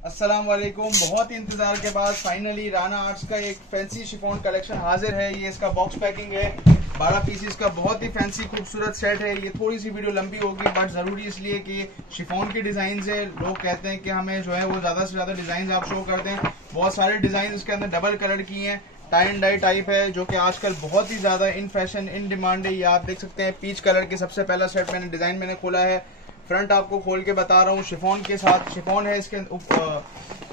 अस्सलाम वालेकुम। बहुत ही इंतजार के बाद फाइनली राना आर्ट्स का एक फैंसी शिफॉन कलेक्शन हाजिर है। ये इसका बॉक्स पैकिंग है, 12 पीसेस का बहुत ही फैंसी खूबसूरत सेट है। ये थोड़ी सी वीडियो लंबी होगी बट जरूरी इसलिए कि शिफॉन के डिजाइन है। लोग कहते हैं कि हमें जो है वो ज्यादा से ज्यादा डिजाइन आप शो करते हैं। बहुत सारे डिजाइन इसके अंदर डबल कलर की हैं, टाई एंड डाई टाइप है, जो कि आजकल बहुत ही ज्यादा इन फैशन इन डिमांड है। ये आप देख सकते हैं पीच कलर की सबसे पहला सेट मैंने खोला है। फ्रंट आपको खोल के बता रहा हूँ, शिफॉन के साथ शिफॉन है। इसके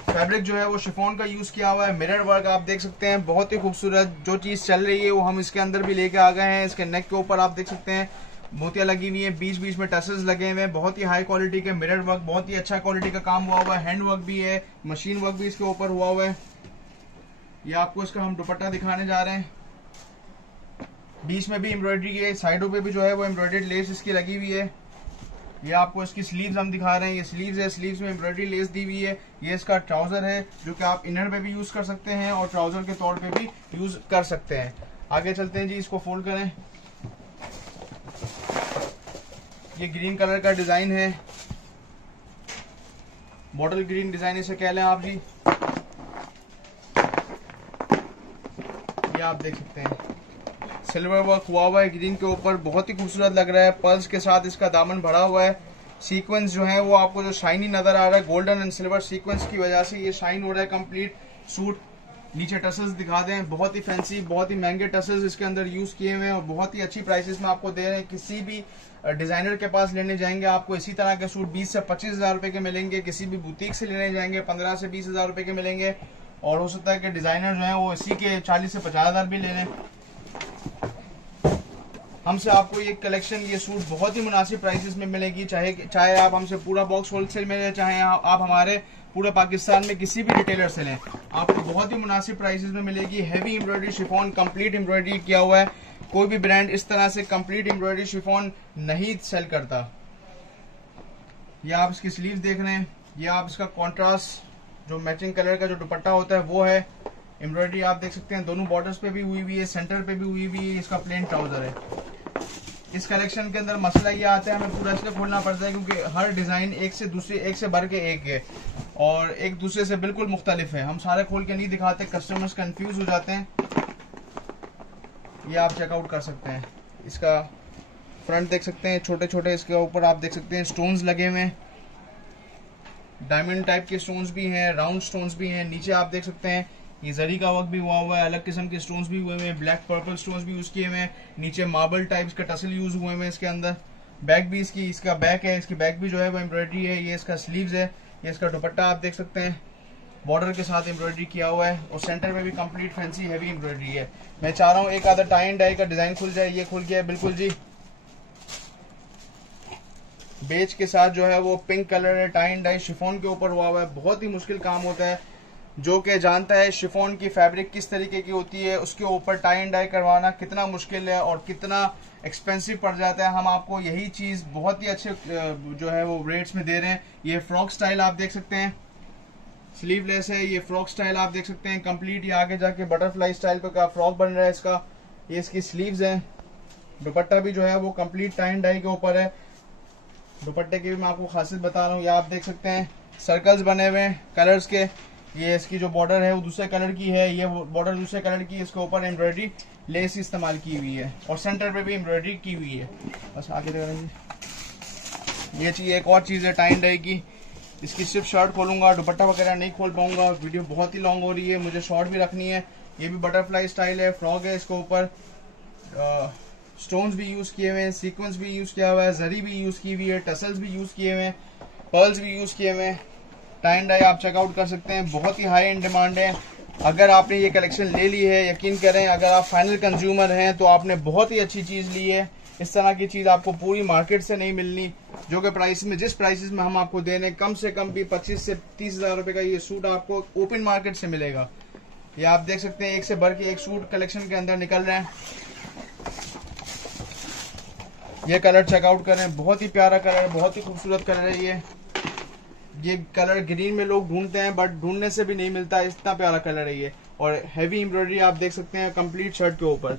फैब्रिक जो है वो शिफॉन का यूज किया हुआ है। मिरर वर्क आप देख सकते हैं, बहुत ही खूबसूरत। जो चीज चल रही है वो हम इसके अंदर भी लेके आ गए हैं। इसके नेक के ऊपर आप देख सकते हैं मोतियां लगी हुई है, बीच बीच में टसेस लगे हुए हैं। बहुत ही हाई क्वालिटी के मिरर वर्क, बहुत ही अच्छा क्वालिटी का काम हुआ हुआ है। हैंड वर्क भी है, मशीन वर्क भी इसके ऊपर हुआ हुआ है। ये आपको इसका हम दुपट्टा दिखाने जा रहे हैं। बीच में भी एम्ब्रॉयडरी है, साइडों पे भी जो है वो एम्ब्रॉयडर्ड लेस इसकी लगी हुई है। ये आपको इसकी स्लीव्स हम दिखा रहे हैं। ये स्लीव्स है, स्लीव्स में एम्ब्रॉयडरी लेस दी हुई है। ये इसका ट्राउजर है जो कि आप इनर पे भी यूज कर सकते हैं और ट्राउजर के तौर पे भी यूज कर सकते हैं। आगे चलते हैं जी, इसको फोल्ड करें। ये ग्रीन कलर का डिजाइन है, बॉटल ग्रीन डिजाइन इसे कह लें आप जी। ये आप देख सकते हैं सिल्वर वर्क हुआ हुआ है ग्रीन के ऊपर, बहुत ही खूबसूरत लग रहा है। पर्ल्स के साथ इसका दामन भरा हुआ है। सीक्वेंस जो है वो आपको जो शाइनी नजर आ रहा है, गोल्डन एंड सिल्वर सीक्वेंस की वजह से ये शाइन हो रहा है कंप्लीट सूट। नीचे टसल्स दिखा दें, बहुत ही फैंसी, बहुत ही महंगे टसल्स इसके अंदर यूज किए हुए हैं और बहुत ही अच्छी प्राइसेस में आपको दे रहे हैं। किसी भी डिजाइनर के पास लेने जाएंगे आपको इसी तरह के सूट 20 से 25 हजार रुपए के मिलेंगे। किसी भी बुटीक से लेने जाएंगे 15 से 20 हजार रुपए के मिलेंगे। और हो सकता है कि डिजाइनर जो है वो इसी के 40 से 50 हजार भी ले लें। हमसे आपको ये कलेक्शन, ये सूट बहुत ही मुनासिब प्राइसेस में मिलेगी। चाहे आप हमसे पूरा बॉक्स होलसेल में लें, चाहे आप हमारे पूरे पाकिस्तान में किसी भी रिटेलर से लें, आपको बहुत ही मुनासिब प्राइसेस में मिलेगी। Heavy embroidery chiffon, complete embroidery किया हुआ है। कोई भी ब्रांड इस तरह से कंप्लीट एम्ब्रॉयडरी शिफॉन नहीं सेल करता। ये आप इसकी स्लीव देख रहे हैं। ये आप इसका कॉन्ट्रास्ट जो मैचिंग कलर का जो दुपट्टा होता है वो है। एम्ब्रॉयडरी आप देख सकते हैं दोनों बॉर्डर्स पे भी हुई हुई है, सेंटर पे भी हुई हुई है। इसका प्लेन ट्राउजर है। इस कलेक्शन के अंदर मसला ये आता है, हमें पूरा इसलिए खोलना पड़ता है क्योंकि हर डिजाइन एक से बढ़ के एक है और एक दूसरे से बिल्कुल मुख्तलिफ है। हम सारे खोल के नहीं दिखाते, कस्टमर्स कंफ्यूज हो जाते हैं। ये आप चेकआउट कर सकते हैं। इसका फ्रंट देख सकते हैं, छोटे छोटे इसके ऊपर आप देख सकते हैं स्टोन्स लगे हुए हैं। डायमंड टाइप के स्टोन्स भी हैं, राउंड स्टोन्स भी हैं। नीचे आप देख सकते हैं ये जरी का वर्क भी हुआ हुआ है, अलग किस्म के स्टोन्स भी हुए हुए हैं, ब्लैक पर्पल स्टोन्स भी यूज किए हुए हैं। नीचे मार्बल टाइप्स का टसल यूज हुए हुए हैं इसके अंदर। बैक भी इसका बैक है, इसकी बैक भी जो है वो एम्ब्रॉयडरी है। ये इसका स्लीव्स है। ये इसका दुपट्टा आप देख सकते हैं, बॉर्डर के साथ एम्ब्रॉयडरी किया हुआ है और सेंटर में भी कंप्लीट फैंसी हैवी एम्ब्रॉयडरी है। मैं चाह रहा हूँ एक आधा टाई एंड डाई का डिजाइन खुल जाए। ये खुल गया है बिल्कुल जी। बेज के साथ जो है वो पिंक कलर है, टाई एंड डाई शिफॉन के ऊपर हुआ हुआ है। बहुत ही मुश्किल काम होता है, जो कि जानता है शिफॉन की फैब्रिक किस तरीके की होती है, उसके ऊपर टाई एंड डाई करवाना कितना मुश्किल है और कितना एक्सपेंसिव पड़ जाता है। हम आपको यही चीज बहुत ही अच्छे जो है वो रेट्स में दे रहे हैं। ये फ्रॉक स्टाइल आप देख सकते हैं, स्लीवलेस है। ये फ्रॉक स्टाइल आप देख सकते हैं कंप्लीट। ये आगे जाके बटरफ्लाई स्टाइल पे का फ्रॉक बन रहा है इसका। ये इसकी स्लीव्स है। दुपट्टा भी जो है वो कंप्लीट टाई एंड डाई के ऊपर है। दुपट्टे की भी मैं आपको खासियत बता रहा हूँ। ये आप देख सकते हैं सर्कल्स बने हुए हैं कलर्स के। ये इसकी जो बॉर्डर है वो दूसरे कलर की है, ये बॉर्डर दूसरे कलर की। इसके ऊपर एम्ब्रॉयडरी लेस इस्तेमाल की हुई है और सेंटर पे भी एम्ब्रॉयडरी की हुई है। बस आगे देख, ये चीज एक और चीज है टाई एंड डाई की। इसकी सिर्फ शर्ट खोलूंगा, दुपट्टा वगैरह नहीं खोल पाऊंगा, वीडियो बहुत ही लॉन्ग हो रही है, मुझे शॉर्ट भी रखनी है। ये भी बटरफ्लाई स्टाइल है, फ्रॉक है। इसके ऊपर स्टोन्स भी यूज किए हुए हैं, सीक्वेंस भी यूज किया हुआ है, जरी भी यूज की हुई है, टसल्स भी यूज किए हुए हैं, पर्ल्स भी यूज किए हुए हैं। टाई एंड डाई आप चेकआउट कर सकते हैं, बहुत ही हाई एंड डिमांड है। अगर आपने ये कलेक्शन ले ली है, यकीन करें अगर आप फाइनल कंज्यूमर हैं तो आपने बहुत ही अच्छी चीज ली है। इस तरह की चीज आपको पूरी मार्केट से नहीं मिलनी। जो कि प्राइस में, जिस प्राइसेस में हम आपको दे रहे हैं, कम से कम भी 25 से 30 हजार रुपए का ये सूट आपको ओपन मार्केट से मिलेगा। ये आप देख सकते हैं एक से बढ़ के एक सूट कलेक्शन के अंदर निकल रहे हैं। ये कलर चेकआउट करें, बहुत ही प्यारा कलर है, बहुत ही खूबसूरत कलर है। ये कलर ग्रीन में लोग ढूंढते हैं बट ढूंढने से भी नहीं मिलता, इतना प्यारा कलर है ये। और हैवी एम्ब्रॉयडरी आप देख सकते हैं कंप्लीट शर्ट के ऊपर।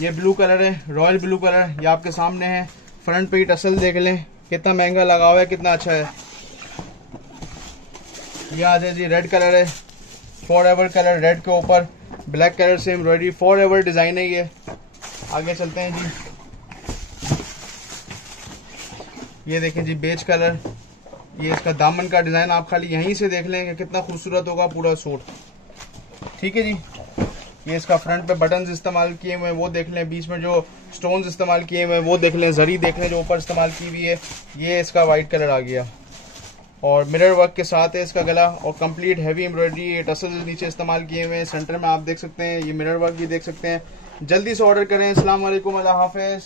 ये ब्लू कलर है, रॉयल ब्लू कलर, ये आपके सामने है। फ्रंट पे ही टसल देख लें, कितना महंगा लगा हुआ है, कितना अच्छा है। ये आ जाए जी रेड कलर है, फॉर एवर कलर, रेड के ऊपर ब्लैक कलर से एम्ब्रॉयडरी, फॉर एवर डिजाइन है ये। आगे चलते हैं जी, ये देखें जी बेज कलर, ये इसका दामन का डिजाइन आप खाली यहीं से देख लें कि कितना खूबसूरत होगा पूरा सूट। ठीक है जी, ये इसका फ्रंट पे बटन्स इस्तेमाल किए हुए हैं वो देख लें, बीच में जो स्टोन्स इस्तेमाल किए हुए हैं वो देख लें, जरी देख लें जो ऊपर इस्तेमाल की हुई है। ये इसका वाइट कलर आ गया और मिरर वर्क के साथ है इसका गला, और कंप्लीट हैवी एम्ब्रॉयडरी, ये टसल्स नीचे इस्तेमाल किए हुए हैं। सेंटर में आप देख सकते हैं ये मिरर वर्क भी देख सकते हैं। जल्दी से ऑर्डर करें। अस्सलाम वालेकुम, अल्लाह हाफिज।